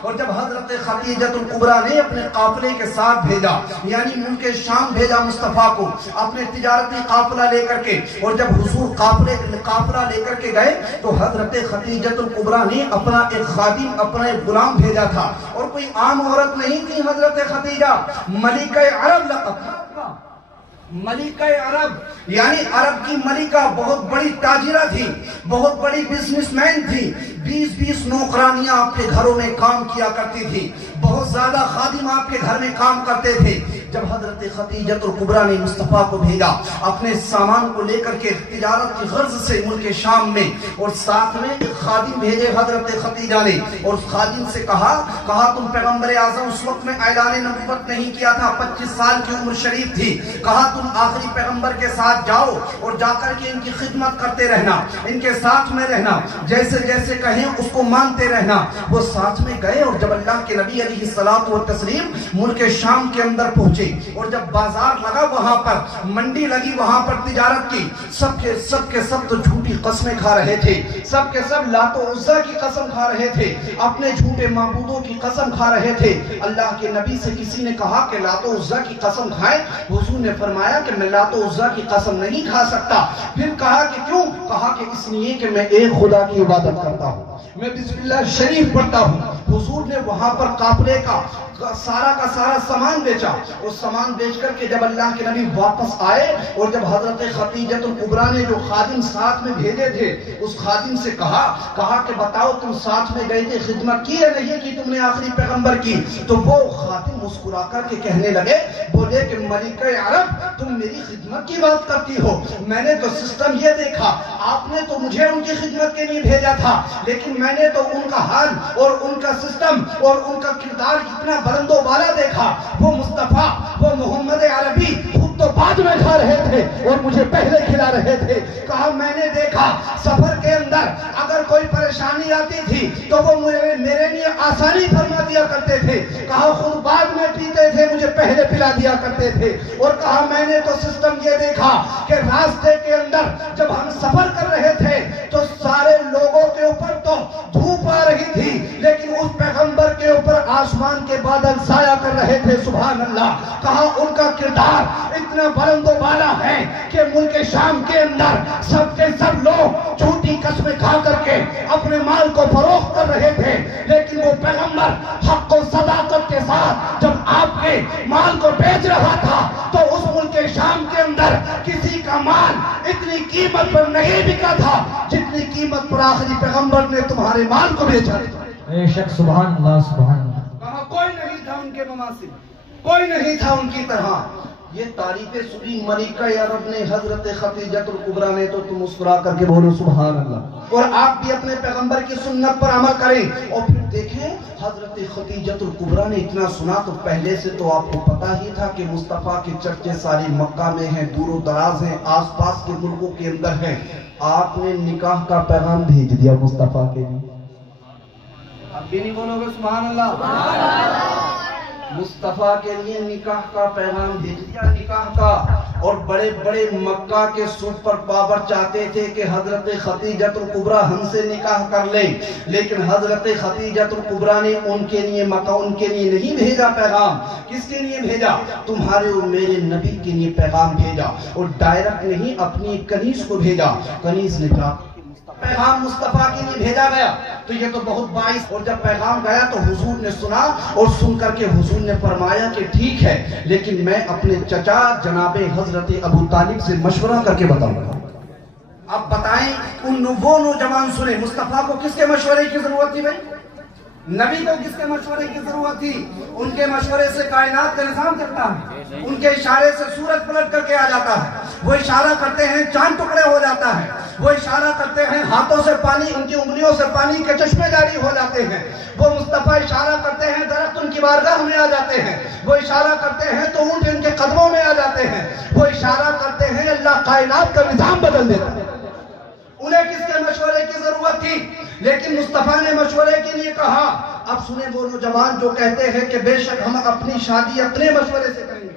اور جب حضرت خدیجۃ الکبریٰ نے اپنے قافلے کے ساتھ بھیجا، یعنی ملک شام بھیجا مصطفیٰ کو اپنے تجارتی قافلہ لے کر کے، اور جب حضور قافلہ لے کر کے گئے تو حضرت خدیجۃ الکبریٰ نے اپنا ایک خادم، اپنا ایک غلام بھیجا تھا، اور کوئی عام عورت نہیں تھی حضرت خدیجہ، ملکہ عرب لقب تھا۔ ملکہ عرب یعنی عرب کی ملکہ، بہت بڑی تاجرہ تھی، بہت بڑی بزنس مین تھی، 20 نوکرانیاں آپ کے گھروں میں کام کیا کرتی تھی، بہت زیادہ خادم آپ کے گھر میں کام کرتے تھے۔ جب حضرت خدیجۃ الکبریٰ نے مصطفیٰ کو بھیجا اپنے سامان کو لے کر کے تجارت کی غرض سے ملک شام میں، اور ساتھ میں ایک خادم بھیجے حضرت خدیجہ نے، اور خادم سے کہا تم پیغمبر اعظم اس وقت میں اعلان نبوت نہیں کیا تھا، 25 سال کی عمر شریف تھی، کہا تم آخری پیغمبر کے ساتھ جاؤ اور جا کر کے ان کی خدمت کرتے رہنا، ان کے ساتھ میں رہنا، جیسے جیسے کہیں اس کو مانتے رہنا۔ وہ ساتھ میں گئے، اور جب اللہ کے نبی علیہ الصلوۃ والتسلیم ملک شام کے اندر پہنچے، اور جب بازار لگا وہاں پر، منڈی لگی وہاں پر تجارت کی، سب کے سب تو جھوٹی قسمیں کھا رہے تھے، سب کے سب لات و عزا کی قسم کھا رہے تھے، اپنے جھوٹے معبودوں کی قسم کھا رہے تھے۔ اللہ کے نبی سے کسی نے کہا کہ لات و عزا کی قسم کھائیں، حضور نے فرمایا کہ میں لات و عزا کی قسم نہیں کھا سکتا۔ پھر کہا کہ کیوں؟ کہا کہ اس لیے کہ میں ایک خدا کی عبادت کرتا ہوں، میں بسم اللہ شریف پڑھتا ہوں۔ حضور نے وہاں پر قافلے کا سارا سامان بیچا، اس سامان بیچ کر کے جب اللہ کے نبی واپس آئے، اور جب حضرت خدیجۃ الکبریٰ نے جو خادم ساتھ میں بھیجے تھے اس خادم سے کہا کہ بتاؤ تم ساتھ میں گئے تھے، خدمت کی ہے نہیں کہ تم نے آخری پیغمبر کی؟ تو وہ خادم مسکرا کر کے کہنے لگے، بولے کہ ملکہ عرب تم میری خدمت کی بات کرتی ہو، میں نے تو سسٹم یہ دیکھا، آپ نے تو مجھے ان کی خدمت کے لیے بھیجا تھا، لیکن میں نے تو ان کا حال اور ان کا سسٹم اور ان کا کردار کتنا بلند و بالا دیکھا۔ وہ مصطفیٰ، وہ محمد عربی خود تو بعد میں کھا رہے تھے اور مجھے پہلے کھلا رہے تھے۔ کہا میں نے دیکھا سفر کے اندر اگر کوئی پریشانی آتی تھی تو وہ میرے لیے آسانی فرما دیا کرتے تھے، کہا خود بعد میں پیتے تھے، مجھے پہلے پلا دیا کرتے تھے، اور کہا میں نے تو سسٹم یہ دیکھا کہ راستے کے اندر جب ہم سفر کر رہے تھے تو سارے لوگوں کے اوپر تو دھوپ آ رہی تھی، لیکن اس پیغمبر کے اوپر آسمان کے بادل سایہ کر رہے تھے، سبحان اللہ۔ کہا ان کا کردار اتنا بلند و بالا ہے کہ ملک شام کے اندر سب کے سب لوگ جھوٹی قسمیں کھا کر کے اپنے مال کو فروخت کر رہے تھے، لیکن وہ پیغمبر حق و صداقت کے ساتھ جب آپ کے مال کو بیچ رہا تھا تو اس ملک شام کے اندر کسی کا مال اتنی قیمت پر نہیں بکا تھا جتنی قیمت پر آخری پیغمبر نے تمہارے مال کو بیچا۔ بے شک، سبحان اللہ سبحان اللہ۔ کہا کوئی نہیں تھا ان کے مماثل، کوئی نہیں تھا ان کی طرح۔ یہ تعریفیں سنی ملکہ عرب نے، حضرت خدیجۃ الکبریٰ نے، تو تم مسکرا کر کے بولو سبحان اللہ۔ اور آپ بھی اپنے پیغمبر کی سنت پر عمل کریں، اور پھر دیکھیں حضرت خدیجۃ الکبریٰ نے اتنا سنا تو پہلے سے تو آپ کو پتا ہی تھا کہ مصطفیٰ کے چرچے سارے مکہ میں ہیں، دور و دراز ہیں، آس پاس کے ملکوں کے اندر ہیں۔ آپ نے نکاح کا پیغام بھیج دیا مصطفیٰ کے لیے۔ اب بھی نہیں بولو گے سبحان اللہ؟ مصطفیٰ کے لیے نکاح کا پیغام بھیج دیا، نکاح کا۔ اور بڑے بڑے مکہ کے سپر پاور چاہتے تھے کہ حضرت خدیجۃ الکبریٰ ہم سے نکاح کر لیں، لیکن حضرت خدیجۃ الکبریٰ نے ان کے لیے نہیں بھیجا پیغام۔ کس کے لیے بھیجا؟ تمہارے اور میرے نبی کے لیے پیغام بھیجا، اور ڈائریکٹ نہیں، اپنی کنیز کو بھیجا۔ کنیز نے کہا پیغام مصطفیٰ کے لیے بھیجا گیا، تو یہ تو بہت باعث۔ اور جب پیغام گیا تو حضور نے سنا، اور سن کر کے حضور نے فرمایا کہ ٹھیک ہے، لیکن میں اپنے چچا جناب حضرت ابو طالب سے مشورہ کر کے بتاؤں گا۔ اب بتائیں وہ نوجوان سنے، مصطفیٰ کو کس کے مشورے کی ضرورت تھی بھائی؟ نبی کو کس کے مشورے کی ضرورت تھی؟ ان کے مشورے سے کائنات کا نظام چلتا ہے، ان کے اشارے سے سورج پلٹ کر کے آ جاتا ہے، وہ اشارہ کرتے ہیں چاند ٹکڑے ہو جاتا ہے، وہ اشارہ کرتے ہیں ہاتھوں سے پانی، ان کی انگلیوں سے پانی کے چشمے جاری ہو جاتے ہیں، وہ مصطفیٰ اشارہ کرتے ہیں درخت ان کی بارگاہ میں آ جاتے ہیں، وہ اشارہ کرتے ہیں تو اونٹ ان کے قدموں میں آ جاتے ہیں، وہ اشارہ کرتے ہیں اللہ کائنات کا نظام بدل دیتا ہے۔ انہیں کس کے مشورے کی ضرورت تھی؟ لیکن مصطفیٰ نے مشورے کے لیے کہا۔ اب سنیں وہ نوجوان جو کہتے ہیں کہ بے شک ہم اپنی شادی اپنے مشورے سے کریں گے،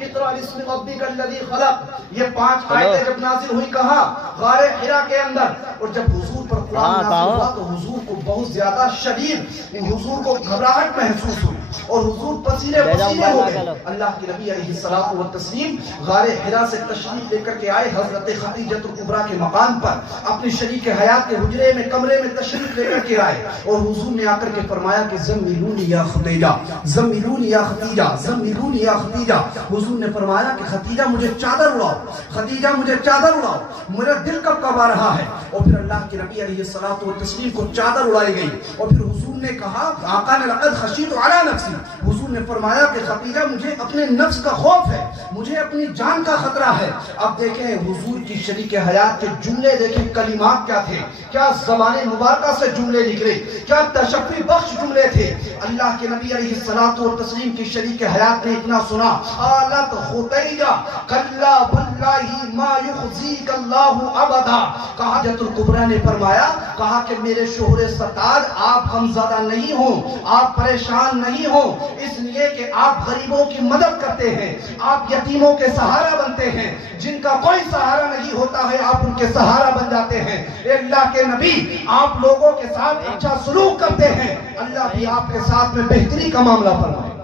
اقرأ بسم ربک الذی خلق، یہ 5 آیتیں جب نازل ہوئی کہا غار حرا کے اندر، اور جب حضور پر قرآن نازل ہوا تو حضور کو بہت زیادہ شدید، حضور کو گھبراہٹ محسوس ہوئی اور حضور پسینے پسینے ہو گئے۔ اللہ کے نبی علیہ الصلوۃ والتسلیم غار حرا سے تشریف لے کر کے آئے حضرت خدیجہ الکبریٰ کے مقام پر، اپنی شریک حیات کے حجرے میں کمرے میں تشریف لے کر کے آئے، اور حضور نے آ کر کے فرمایا کہ زملونی یا خدیجہ، زملونی یا خدیجہ، زملونی یا خدیجہ۔ حضور نے فرمایا کہ خدیجہ مجھے چادر اڑاؤ، خدیجہ مجھے چادر اڑاؤ، میرا دل کب کب آ رہا ہے۔ اور پھر اللہ کے نبی علیہ الصلوۃ والتسلیم کو چادر اڑائی گئی، اور پھر حضور نے کہا آقا نے لقد خشیت علی نفسی، حضور نے فرمایا کہ خدیجہ مجھے اپنے نفس کا خوف ہے، مجھے اپنی جان کا خطرہ ہے۔ اب دیکھیں حضور کی شریک حیات کے جملے دیکھیں، کلمات کیا تھے، کیا زبان مبارکہ سے جملے نکلے، کیا تشفی بخش جملے تھے۔ اللہ کے نبی علیہ الصلوۃ والتسلیم کی شریک حیات نے اتنا سنا، قالت خدیجہ کلا واللہ ما یخزیک اللہ ابدا، کہا حضرت الکبریٰ نے فرمایا، کہا کہ میرے شوہر ستار آپ غمزدہ نہیں ہوں، آپ پریشان نہیں ہوں، اس لیے کہ آپ غریبوں کی مدد کرتے ہیں، آپ یتیموں کے سہارا بنتے ہیں، جن کا کوئی سہارا نہیں ہوتا ہے آپ ان کے سہارا بن جاتے ہیں۔ اے اللہ کے نبی آپ لوگوں کے ساتھ اچھا سلوک کرتے ہیں، اللہ بھی آپ کے ساتھ میں بہتری کا معاملہ فرمائے۔